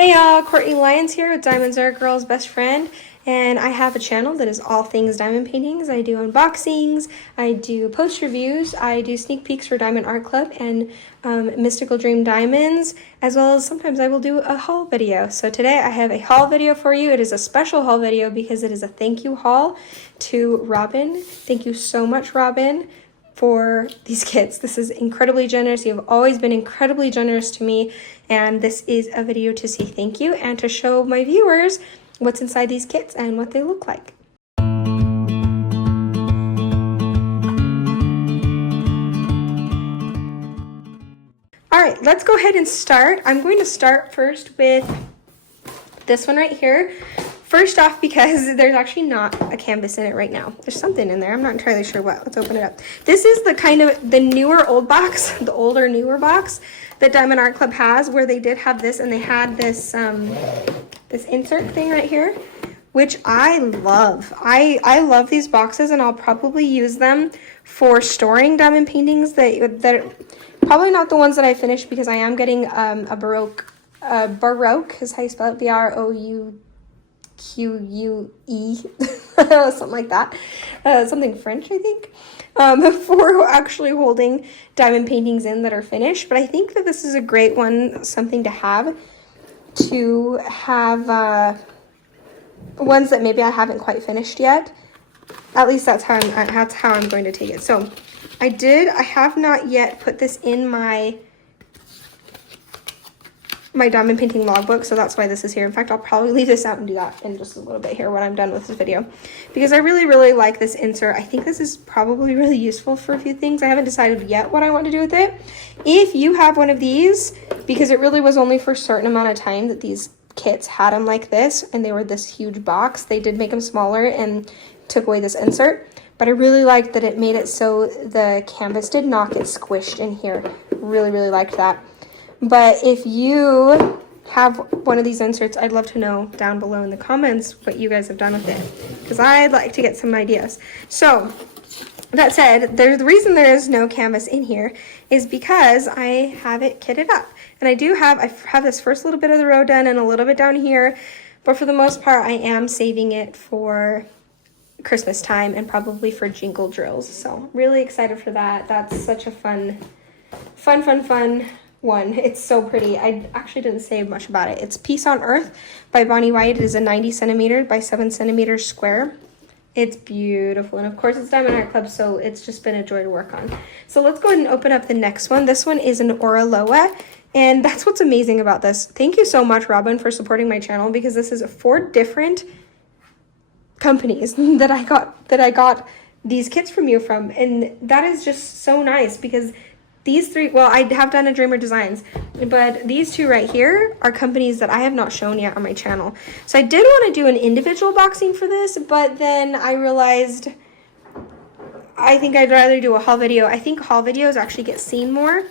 Hey y'all, Courtney Lyons here with Diamonds Are a Girl's Best Friend, and I have a channel that is all things diamond paintings. I do unboxings, I do post reviews, I do sneak peeks for Diamond Art Club and Mystical Dream Diamonds, as well as sometimes I will do a haul video. So today I have a haul video for you. It is a special haul video because it is a thank you haul to Robin. Thank you so much, Robin, for these kits. This is incredibly generous. You have always been incredibly generous to me, and this is a video to say thank you and to show my viewers what's inside these kits and what they look like. All right, let's go ahead and start. I'm going to start first with this one right here. First off, because there's actually not a canvas in it right now. There's something in there. I'm not entirely sure what. Let's open it up. This is the kind of the newer old box, the older newer box that Diamond Art Club has, where they did have this, and they had this this insert thing right here, which I love. I love these boxes, and I'll probably use them for storing diamond paintings that probably not the ones that I finished, because I am getting a Baroque is how you spell it, Brouque, something like that, something French, I think, for actually holding diamond paintings in that are finished. But I think that this is a great one, something to have ones that maybe I haven't quite finished yet. At least that's how I'm going to take it. So I have not yet put this in my diamond painting logbook, so that's why this is here. In fact, I'll probably leave this out and do that in just a little bit here when I'm done with this video, because I really like this insert. I think this is probably really useful for a few things. I haven't decided yet what I want to do with it. If you have one of these, because it really was only for a certain amount of time that these kits had them like this, and they were this huge box. They did make them smaller and took away this insert, but I really liked that it made it so the canvas did not get squished in here. Really liked that. But if you have one of these inserts, I'd love to know down below in the comments what you guys have done with it, because I'd like to get some ideas. So that said, the reason there is no canvas in here is because I have it kitted up. And I have this first little bit of the row done and a little bit down here, but for the most part I am saving it for Christmas time and probably for jingle drills. So really excited for that. That's such a fun one. It's so pretty. I actually didn't say much about it. It's Peace on Earth by Bonnie White. It is a 90 centimeter by 7 centimeters square. It's beautiful, and of course it's Diamond Art Club, so it's just been a joy to work on. So let's go ahead and open up the next one. This one is an Oraloa, and that's what's amazing about this. Thank you so much, Robin, for supporting my channel, because this is 4 different companies that I got these kits from you from, and that is just so nice, because these 3, well, I have done a Dreamer Designs, but these 2 right here are companies that I have not shown yet on my channel. So I did want to do an individual boxing for this, but then I realized I think I'd rather do a haul video. I think haul videos actually get seen more,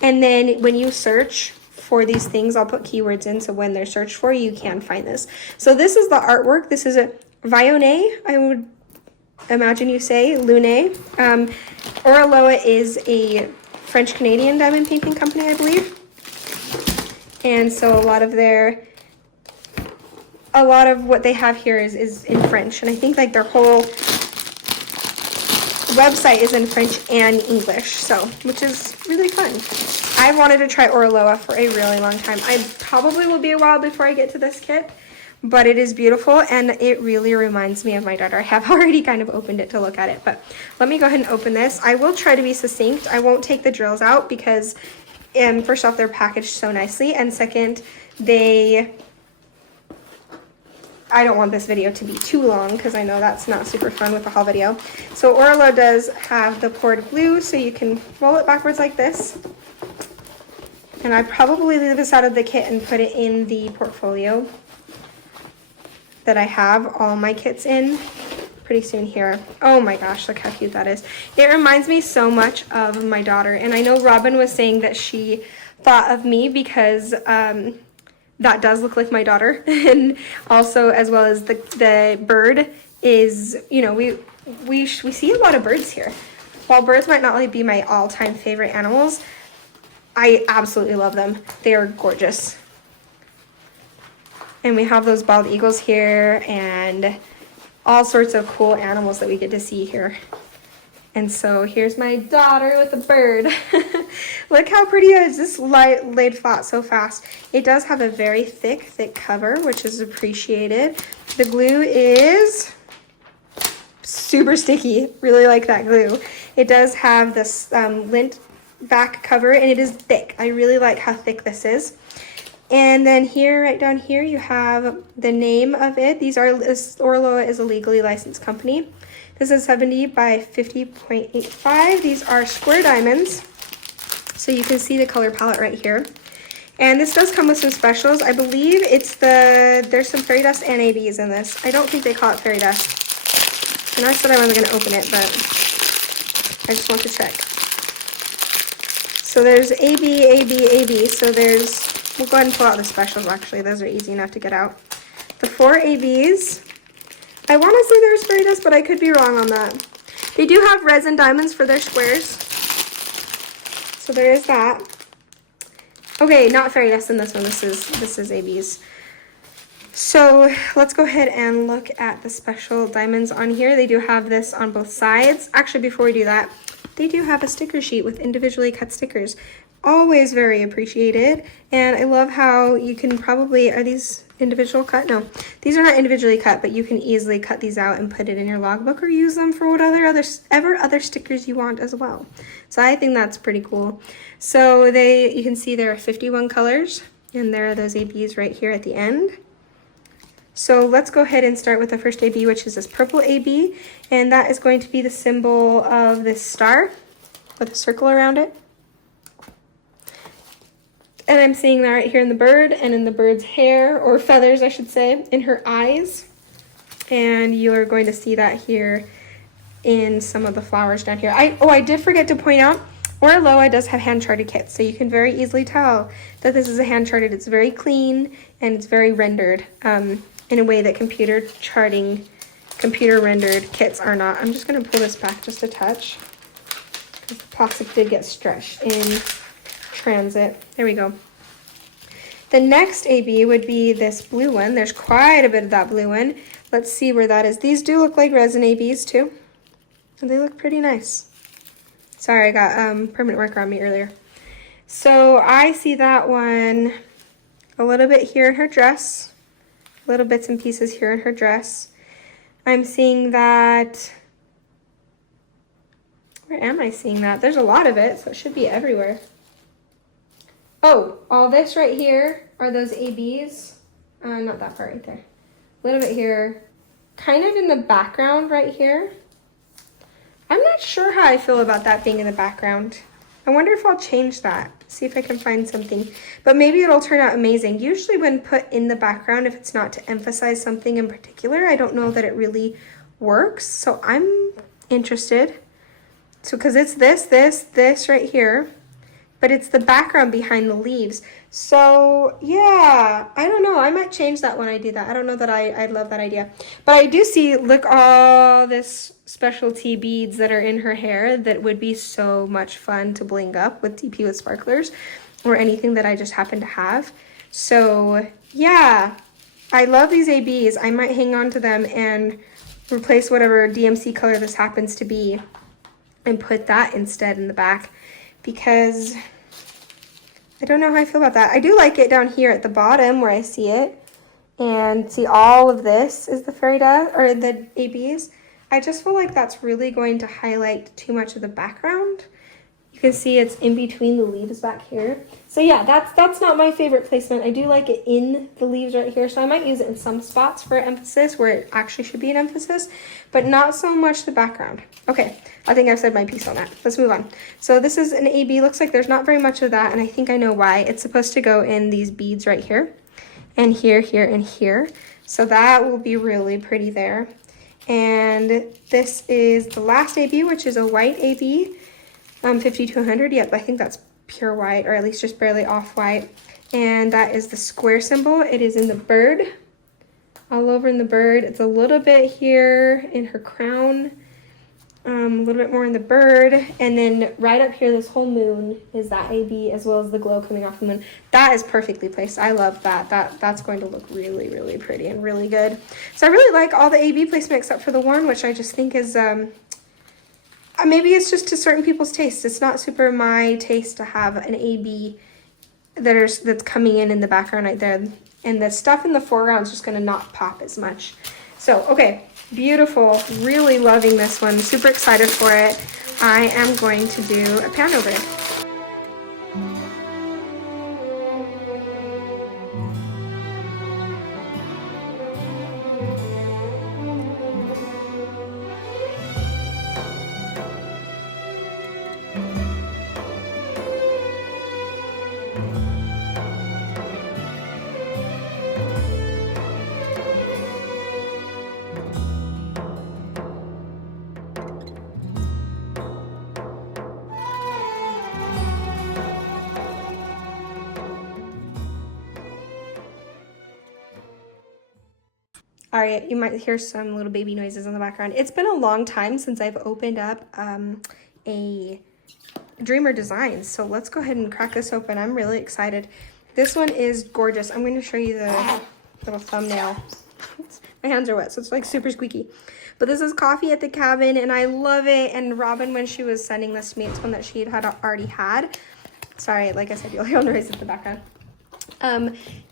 and then when you search for these things, I'll put keywords in, so when they're searched for, you can find this. So this is the artwork. This is a Vayounette, I would imagine you say, Lune. Oraloa is a French-Canadian diamond painting company, I believe. And so a lot of what they have here is in French. And I think like their whole website is in French and English, so, which is really fun. I wanted to try Oraloa for a really long time. I probably will be a while before I get to this kit, but it is beautiful, and it really reminds me of my daughter. I have already kind of opened it to look at it, but let me go ahead and open this. I will try to be succinct. I won't take the drills out because, first off, they're packaged so nicely, and second, I don't want this video to be too long, because I know that's not super fun with a haul video. So Oraloa does have the poured glue, so you can roll it backwards like this. And I probably leave this out of the kit and put it in the portfolio that I have all my kits in pretty soon here. Oh my gosh, look how cute that is. It reminds me so much of my daughter, and I know Robin was saying that she thought of me because that does look like my daughter, and also as well as the bird is, you know, we see a lot of birds here. While birds might not be my all-time favorite animals, I absolutely love them. They are gorgeous. And we have those bald eagles here and all sorts of cool animals that we get to see here. And so here's my daughter with a bird. Look how pretty it is. This laid flat so fast. It does have a very thick cover, which is appreciated. The glue is super sticky. Really like that glue. It does have this lint back cover, and it is thick. I really like how thick this is. And then here, right down here, you have the name of it. Oraloa is a legally licensed company. This is 70 by 50.85. These are square diamonds. So you can see the color palette right here. And this does come with some specials. I believe there's some fairy dust and ABs in this. I don't think they call it fairy dust. And I said I wasn't going to open it, but I just want to check. So there's AB. So we'll go ahead and pull out the specials actually. Those are easy enough to get out. The 4 ABs. I want to say there's fairy dust, but I could be wrong on that. They do have resin diamonds for their squares. So there is that. Okay, not fairy dust in this one. This is ABs. So let's go ahead and look at the special diamonds on here. They do have this on both sides. Actually, before we do that, they do have a sticker sheet with individually cut stickers. Always very appreciated. And I love how you can probably, are these individual cut? No, these are not individually cut, but you can easily cut these out and put it in your logbook or use them for whatever other stickers you want as well. So I think that's pretty cool. So you can see there are 51 colors, and there are those ABs right here at the end. So let's go ahead and start with the first AB, which is this purple AB, and that is going to be the symbol of this star with a circle around it. And I'm seeing that right here in the bird and in the bird's hair, or feathers, I should say, in her eyes. And you are going to see that here in some of the flowers down here. I did forget to point out, Oraloa does have hand-charted kits, so you can very easily tell that this is a hand-charted. It's very clean, and it's very rendered in a way that computer-rendered kits are not. I'm just going to pull this back just a touch, because the plastic did get stretched in transit. There we go. The next AB would be this blue one. There's quite a bit of that blue one. Let's see where that is. These do look like resin ABs too, and they look pretty nice. Sorry, I got permanent marker on me earlier. So I see that one a little bit here in her dress, little bits and pieces here in her dress. I'm seeing that, where am I seeing that? There's a lot of it, so it should be everywhere. Oh, all this right here are those ABs. Not that part right there. A little bit here, kind of in the background right here. I'm not sure how I feel about that being in the background. I wonder if I'll change that, see if I can find something. But maybe it'll turn out amazing. Usually when put in the background, if it's not to emphasize something in particular, I don't know that it really works. So I'm interested. So because it's this right here, but it's the background behind the leaves. So yeah, I don't know. I might change that when I do that. I don't know that I love that idea. But I do see, look, all this specialty beads that are in her hair that would be so much fun to bling up with DP with sparklers or anything that I just happen to have. So yeah, I love these ABs. I might hang on to them and replace whatever DMC color this happens to be and put that instead in the back, because I don't know how I feel about that. I do like it down here at the bottom where I see it, and see all of this is the fairy dust or the ABs. I just feel like that's really going to highlight too much of the background. You can see it's in between the leaves back here. So yeah, that's not my favorite placement. I do like it in the leaves right here, so I might use it in some spots for emphasis where it actually should be an emphasis, but not so much the background. Okay, I think I've said my piece on that. Let's move on. So this is an AB. Looks like there's not very much of that, and I think I know why. It's supposed to go in these beads right here, and here, here, and here. So that will be really pretty there. And this is the last AB, which is a white AB, 50 to 100. Yep, I think that's pure white, or at least just barely off-white. And that is the square symbol. It is in the bird, all over in the bird. It's a little bit here in her crown. A little bit more in the bird, and then right up here, this whole moon is that AB, as well as the glow coming off the moon. That is perfectly placed. I love that. That's going to look really, really pretty and really good. So I really like all the AB placement except for the one, which I just think is, maybe it's just to certain people's taste. It's not super my taste to have an AB that's coming in the background right there. And the stuff in the foreground is just going to not pop as much. So, okay. Beautiful, really loving this one, super excited for it. I am going to do a Panover. All right, you might hear some little baby noises in the background. It's been a long time since I've opened up a Dreamer Designs, so let's go ahead and crack this open. I'm really excited. This one is gorgeous. I'm going to show you the little thumbnail. My hands are wet, so it's like super squeaky. But this is Coffee at the Cabin, and I love it. And Robin, when she was sending this to me, it's one that she had already had. Sorry, like I said, you'll hear noise in the background.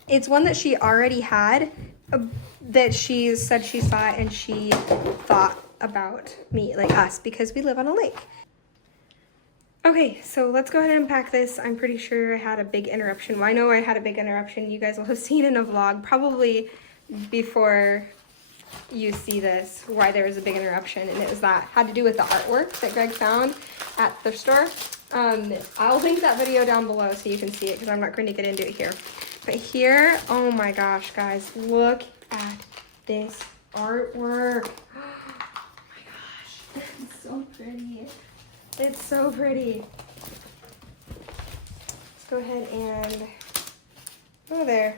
It's one that she already had, that she said she saw it and she thought about me, like us, because we live on a lake. Okay, so let's go ahead and unpack this. I'm pretty sure I had a big interruption. Well, I know I had a big interruption. You guys will have seen in a vlog, probably before you see this, why there was a big interruption, and it was that had to do with the artwork that Greg found at the store. I'll link that video down below so you can see it, because I'm not going to get into it here. But here, oh my gosh, guys, look at this artwork. Oh my gosh, it's so pretty. It's so pretty. Let's go ahead and, oh, there.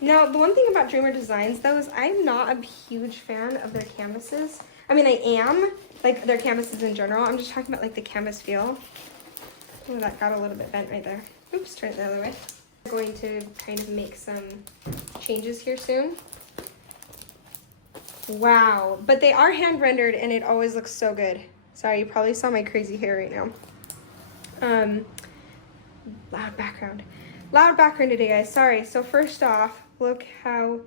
Now, the one thing about Dreamer Designs, though, is I'm not a huge fan of their canvases. I mean, I am, like, their canvases in general. I'm just talking about, like, the canvas feel. Oh, that got a little bit bent right there. Oops, turn it the other way. I'm going to kind of make some changes here soon. Wow, but they are hand rendered and it always looks so good. Sorry, you probably saw my crazy hair right now. Loud background. Loud background today, guys. Sorry. So first off, look how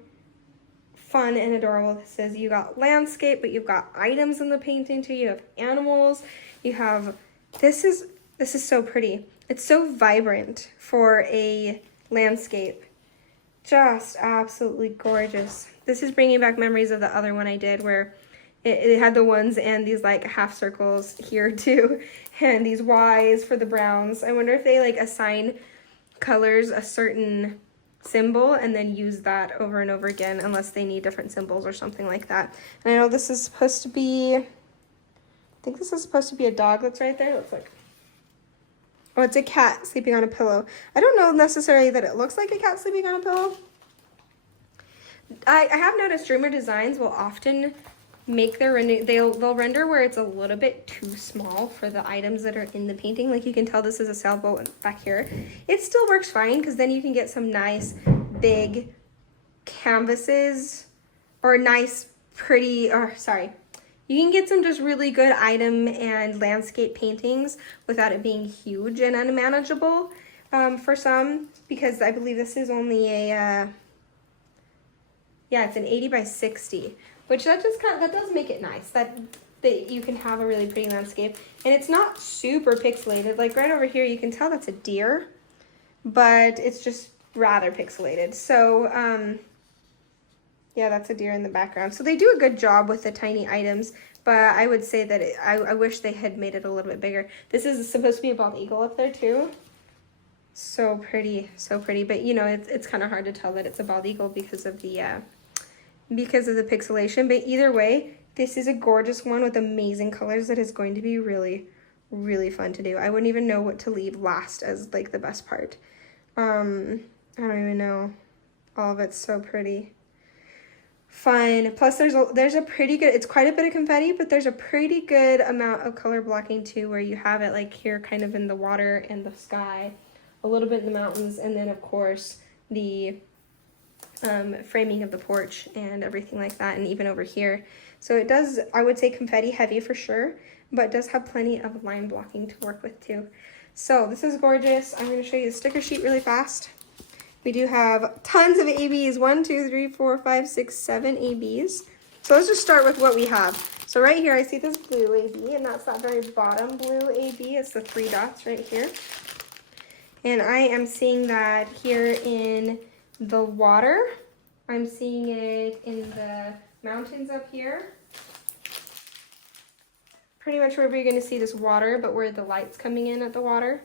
fun and adorable this is. You got landscape, but you've got items in the painting too. You have animals. You have, this is so pretty. It's so vibrant for a landscape. Just absolutely gorgeous. This is bringing back memories of the other one I did where it had the ones and these like half circles here too, and these Y's for the browns. I wonder if they like assign colors a certain symbol and then use that over and over again, unless they need different symbols or something like that. And I know this is supposed to be, I think this is supposed to be a dog that's right there. It looks like, oh, it's a cat sleeping on a pillow. I don't know necessarily that it looks like a cat sleeping on a pillow. I have noticed Dreamer Designs will often make their render, they'll render where it's a little bit too small for the items that are in the painting. Like you can tell this is a sailboat back here. It still works fine because then you can get some nice big canvases or nice pretty, or sorry, you can get some just really good item and landscape paintings without it being huge and unmanageable for some, because I believe this is only a, yeah, it's an 80 by 60, which that just kind of, that does make it nice that you can have a really pretty landscape. And it's not super pixelated. Like right over here, you can tell that's a deer, but it's just rather pixelated. So, yeah, that's a deer in the background. So they do a good job with the tiny items, but I would say that I wish they had made it a little bit bigger. This is supposed to be a bald eagle up there too. So pretty, so pretty. But you know, it's kind of hard to tell that it's a bald eagle because of the pixelation. But either way, this is a gorgeous one with amazing colors that is going to be really, really fun to do. I wouldn't even know what to leave last as like the best part. I don't even know. All of it's so pretty. fun. Plus there's a pretty good, it's quite a bit of confetti, but there's a pretty good amount of color blocking too, where you have it like here kind of in the water and the sky, a little bit in the mountains, and then of course the framing of the porch and everything like that, and even over here. So it does, I would say, confetti heavy for sure, but it does have plenty of line blocking to work with too. So this is gorgeous. I'm going to show you the sticker sheet really fast. We do have tons of ABs, 1, 2, 3, 4, 5, 6, 7 ABs. So let's just start with what we have. So right here, I see this blue AB, and that's that very bottom blue AB. It's the 3 dots right here. And I am seeing that here in the water. I'm seeing it in the mountains up here. Pretty much wherever you're gonna see this water, but where the light's coming in at the water.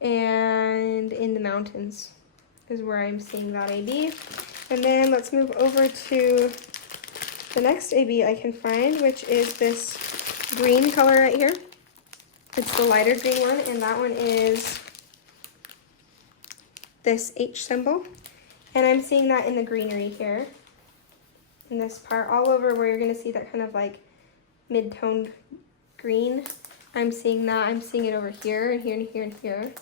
And in the mountains is where I'm seeing that AB. And then let's move over to the next AB I can find, which is this green color right here. It's the lighter green one, and that one is this H symbol. And I'm seeing that in the greenery here, in this part, all over where you're gonna see that kind of like mid-toned green. I'm seeing that. I'm seeing it over here and here and here and here.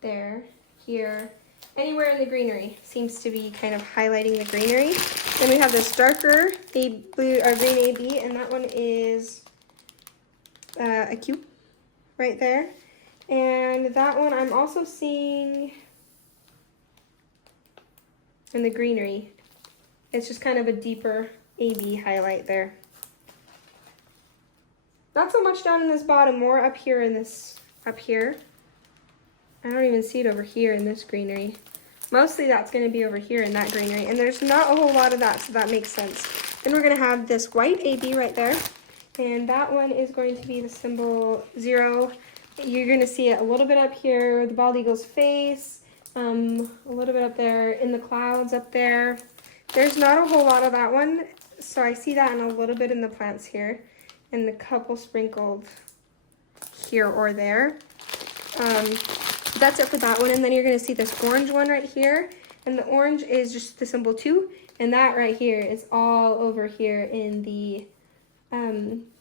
There, here, anywhere in the greenery seems to be kind of highlighting the greenery. Then we have this darker green AB, and that one is a Q right there. And that one I'm also seeing in the greenery. It's just kind of a deeper AB highlight there. Not so much down in this bottom, more up here in this, up here. I don't even see it over here in this greenery. Mostly that's going to be over here in that greenery, and there's not a whole lot of that, so that makes sense. Then we're going to have this white AB right there, and that one is going to be the symbol 0. You're going to see it a little bit up here, the bald eagle's face, a little bit up there in the clouds up there. There's not a whole lot of that one, so I see that in a little bit in the plants here, and a couple sprinkled here or there. That's it for that one. And then you're going to see this orange one right here, and the orange is just the symbol 2, and that right here is all over here in the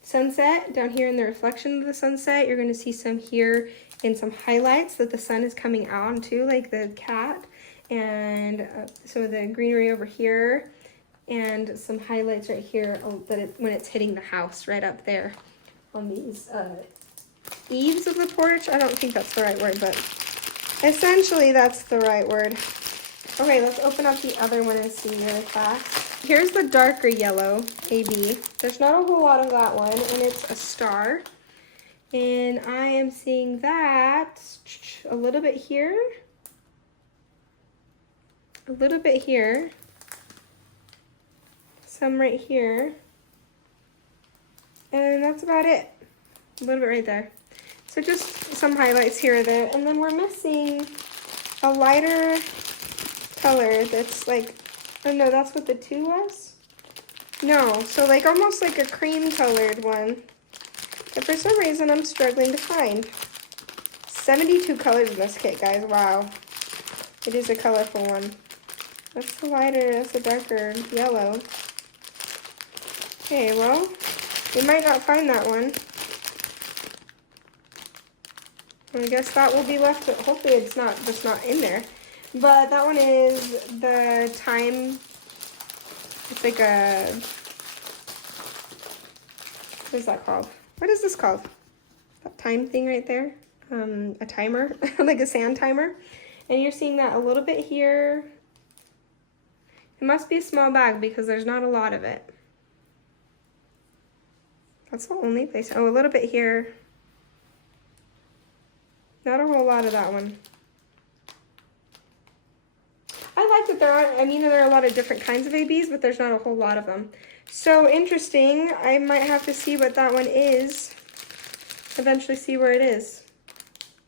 sunset. Down here in the reflection of the sunset, you're going to see some here in some highlights that the sun is coming out onto, like the cat, and some of the greenery over here, and some highlights right here when it's hitting the house right up there on these eaves of the porch. I don't think that's the right word, but essentially that's the right word. Okay, let's open up the other one and see really fast. Here's the darker yellow AB. There's not a whole lot of that one, and it's a star. And I am seeing that a little bit here, a little bit here, some right here, and that's about it. A little bit right there. So just some highlights here or there. And then we're missing a lighter color that's like, oh no, that's what the 2 was? No, so like almost like a cream colored one. But for some reason I'm struggling to find. 72 colors in this kit, guys, wow. It is a colorful one. That's the lighter, that's the darker yellow. Okay, well, we might not find that one. I guess that will be left, hopefully it's not just not in there. But that one is the time, it's like a, what is that called? What is this called? That time thing right there? A timer, like a sand timer. And you're seeing that a little bit here. It must be a small bag because there's not a lot of it. That's the only place. Oh, a little bit here. Not a whole lot of that one. I like that there are, I mean, there are a lot of different kinds of ABs, but there's not a whole lot of them. So interesting. I might have to see what that one is. Eventually see where it is.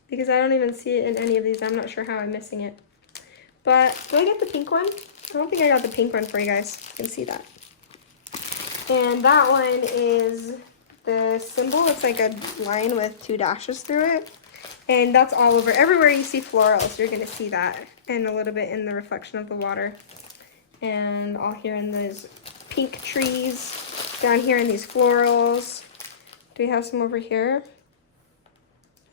Because I don't even see it in any of these. I'm not sure how I'm missing it. But, do I get the pink one? I don't think I got the pink one for you guys. You can see that. And that one is the symbol. It's like a line with 2 dashes through it. And that's all over. Everywhere you see florals, you're going to see that. And a little bit in the reflection of the water. And all here in those pink trees. Down here in these florals. Do we have some over here?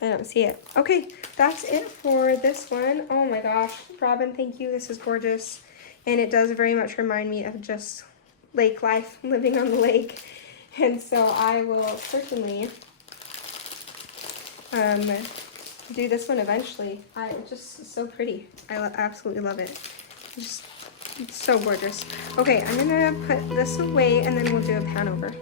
I don't see it. Okay, that's it for this one. Oh my gosh, Robin, thank you. This is gorgeous. And it does very much remind me of just lake life, living on the lake. And so I will certainly do this one eventually. It's just so pretty. I absolutely love it. It's so gorgeous. Okay, I'm gonna put this away and then we'll do a Panover.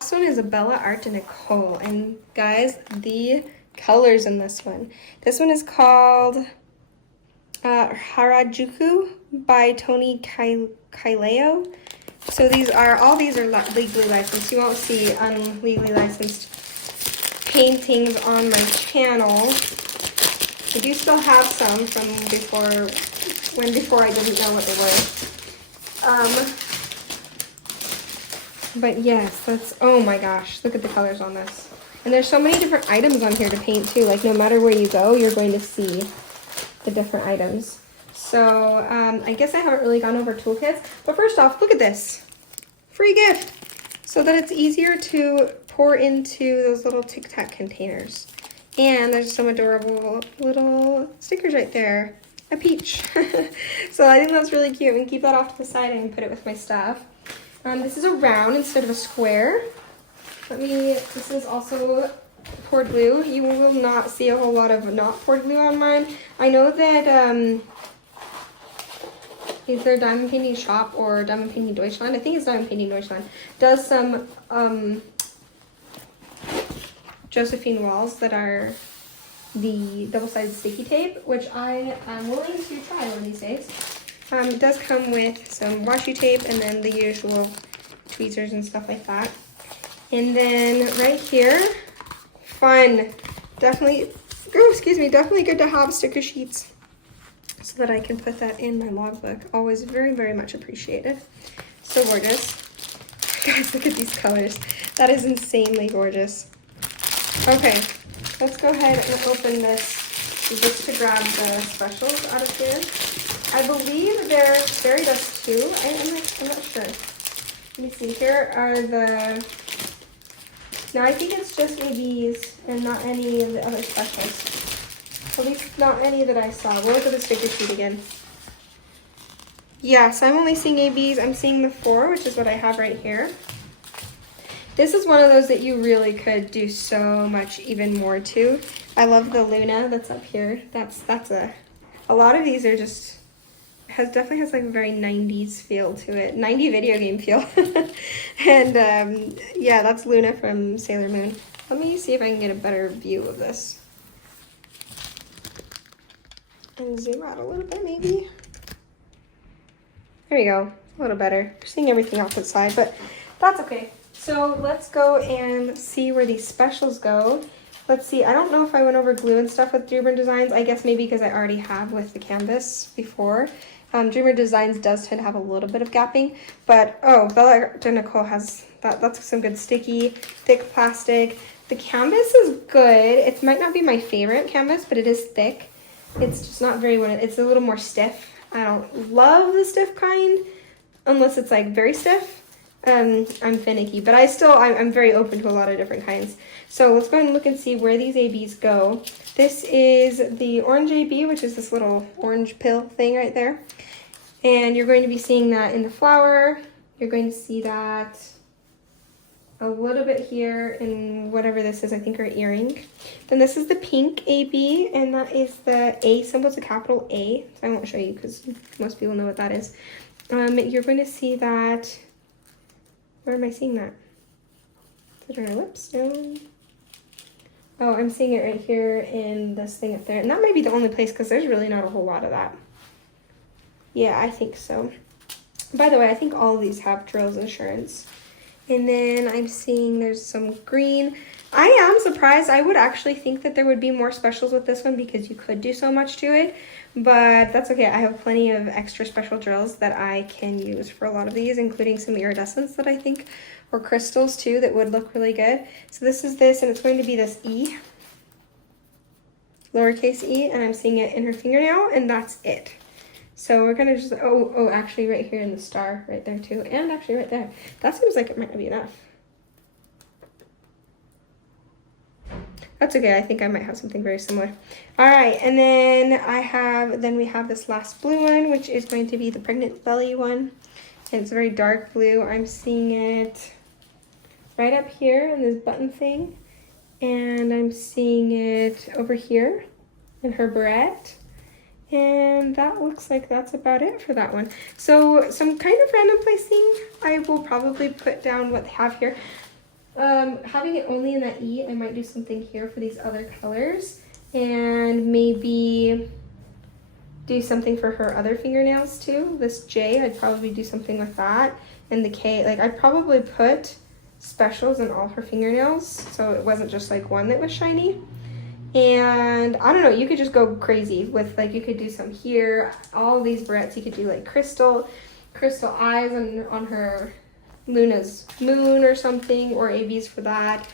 This one is a Bella Art to Nicole, and guys, the colors in this one. This one is called Harajuku by Toni Cailao. So all these are legally licensed. You won't see unlegally licensed paintings on my channel. I do still have some from before I didn't know what they were. But yes, oh my gosh, look at the colors on this. And there's so many different items on here to paint too. Like no matter where you go, you're going to see the different items. So I guess I haven't really gone over toolkits. But first off, look at this. Free gift. So that it's easier to pour into those little Tic Tac containers. And there's some adorable little stickers right there. A peach. So I think that's really cute. We can keep that off to the side and put it with my stuff. This is a round instead of a square. This is also poured glue. You will not see a whole lot of not poured glue on mine. I know that either Diamond Painting Shop or Diamond Painting Deutschland, I think it's Diamond Painting Deutschland, does some Josephine walls that are the double-sided sticky tape, which I am willing to try one of these days. It does come with some washi tape and then the usual tweezers and stuff like that. And then right here, fun. Definitely good to have sticker sheets so that I can put that in my logbook. Always very, very much appreciated. So gorgeous. Guys, look at these colors. That is insanely gorgeous. Okay, let's go ahead and open this just to grab the specials out of here. I believe they're fairy dust too. I'm not sure. Let me see. Here are the... Now I think it's just ABs and not any of the other specials. At least not any that I saw. We'll look at the sticker sheet again. Yes, I'm only seeing ABs. I'm seeing the 4, which is what I have right here. This is one of those that you really could do so much even more to. I love the Luna that's up here. That's a lot of these are just... definitely has like a very 90s feel to it, 90 video game feel. And yeah, that's Luna from Sailor Moon. Let me see if I can get a better view of this. And zoom out a little bit maybe. There we go, a little better. We're seeing everything off to the side, but that's okay. So let's go and see where these specials go. Let's see, I don't know if I went over glue and stuff with Dreamer Designs. I guess maybe because I already have with the canvas before. Dreamer Designs does tend to have a little bit of gapping, but oh, Bella Art to Nicole has that's some good sticky, thick plastic. The canvas is good. It might not be my favorite canvas, but it is thick. It's just not very it's a little more stiff. I don't love the stiff kind, unless it's like very stiff, I'm finicky. But I'm very open to a lot of different kinds. So let's go ahead and look and see where these ABs go. This is the orange AB, which is this little orange pill thing right there. And you're going to be seeing that in the flower. You're going to see that a little bit here in whatever this is, I think, her earring. Then this is the pink AB, and that is the A symbol. It's a capital A. So I won't show you because most people know what that is. You're going to see that. Where am I seeing that? Is it on her lips? No. Oh, I'm seeing it right here in this thing up there. And that might be the only place because there's really not a whole lot of that. Yeah, I think so. By the way, I think all of these have drills insurance. And then I'm seeing there's some green. I am surprised. I would actually think that there would be more specials with this one because you could do so much to it. But that's okay. I have plenty of extra special drills that I can use for a lot of these, including some iridescents that I think, or crystals too, that would look really good. So this is this, and it's going to be this E, lowercase e, and I'm seeing it in her fingernail, and that's it. So we're gonna just, actually right here in the star, right there too, and actually right there. That seems like it might not be enough. That's okay, I think I might have something very similar. All right, and then we have this last blue one, which is going to be the pregnant belly one. And it's very dark blue. I'm seeing it right up here in this button thing. And I'm seeing it over here in her barrette. And that looks like that's about it for that one. So some kind of random placing. I will probably put down what they have here. Having it only in that E, I might do something here for these other colors. And maybe do something for her other fingernails too. This J, I'd probably do something with that. And the K, like I'd probably put specials in all her fingernails. So it wasn't just like one that was shiny. And I don't know, you could just go crazy with, like, you could do some here, all these barrettes. You could do like crystal eyes on her Luna's moon or something, or ABs for that,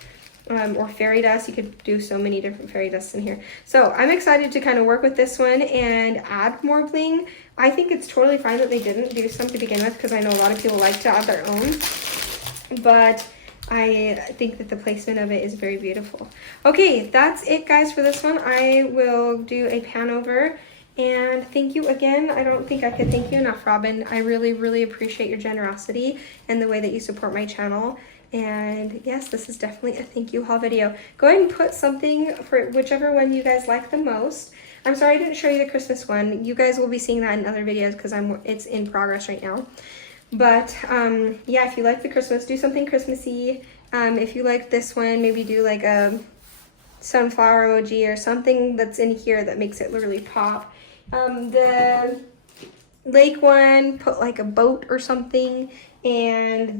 or fairy dust. You could do so many different fairy dusts in here. So I'm excited to kind of work with this one and add more bling. I think it's totally fine that they didn't do some to begin with, because I know a lot of people like to add their own, but I think that the placement of it is very beautiful. Okay, that's it guys for this one. I will do a pan over, and thank you again. I don't think I could thank you enough, Robin. I really, really appreciate your generosity and the way that you support my channel. And yes, this is definitely a thank you haul video. Go ahead and put something for whichever one you guys like the most. I'm sorry I didn't show you the Christmas one. You guys will be seeing that in other videos because it's in progress right now. But yeah, if you like the Christmas, do something Christmassy. If you like this one, maybe do like a sunflower emoji or something that's in here that makes it really pop. The lake one, put like a boat or something. And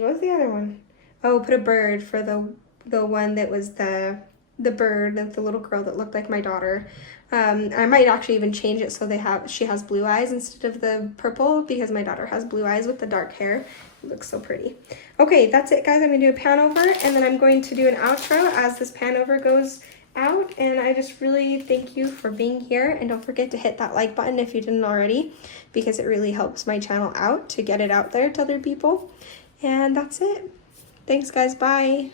what was the other one? Oh, put a bird for the one that was the bird, the little girl that looked like my daughter. I might actually even change it so she has blue eyes instead of the purple, because my daughter has blue eyes with the dark hair. It looks so pretty. Okay, that's it guys. I'm gonna do a pan over, and then I'm going to do an outro as this pan over goes out. And I just really thank you for being here, and don't forget to hit that like button if you didn't already, because it really helps my channel out to get it out there to other people. And that's it. Thanks guys, bye.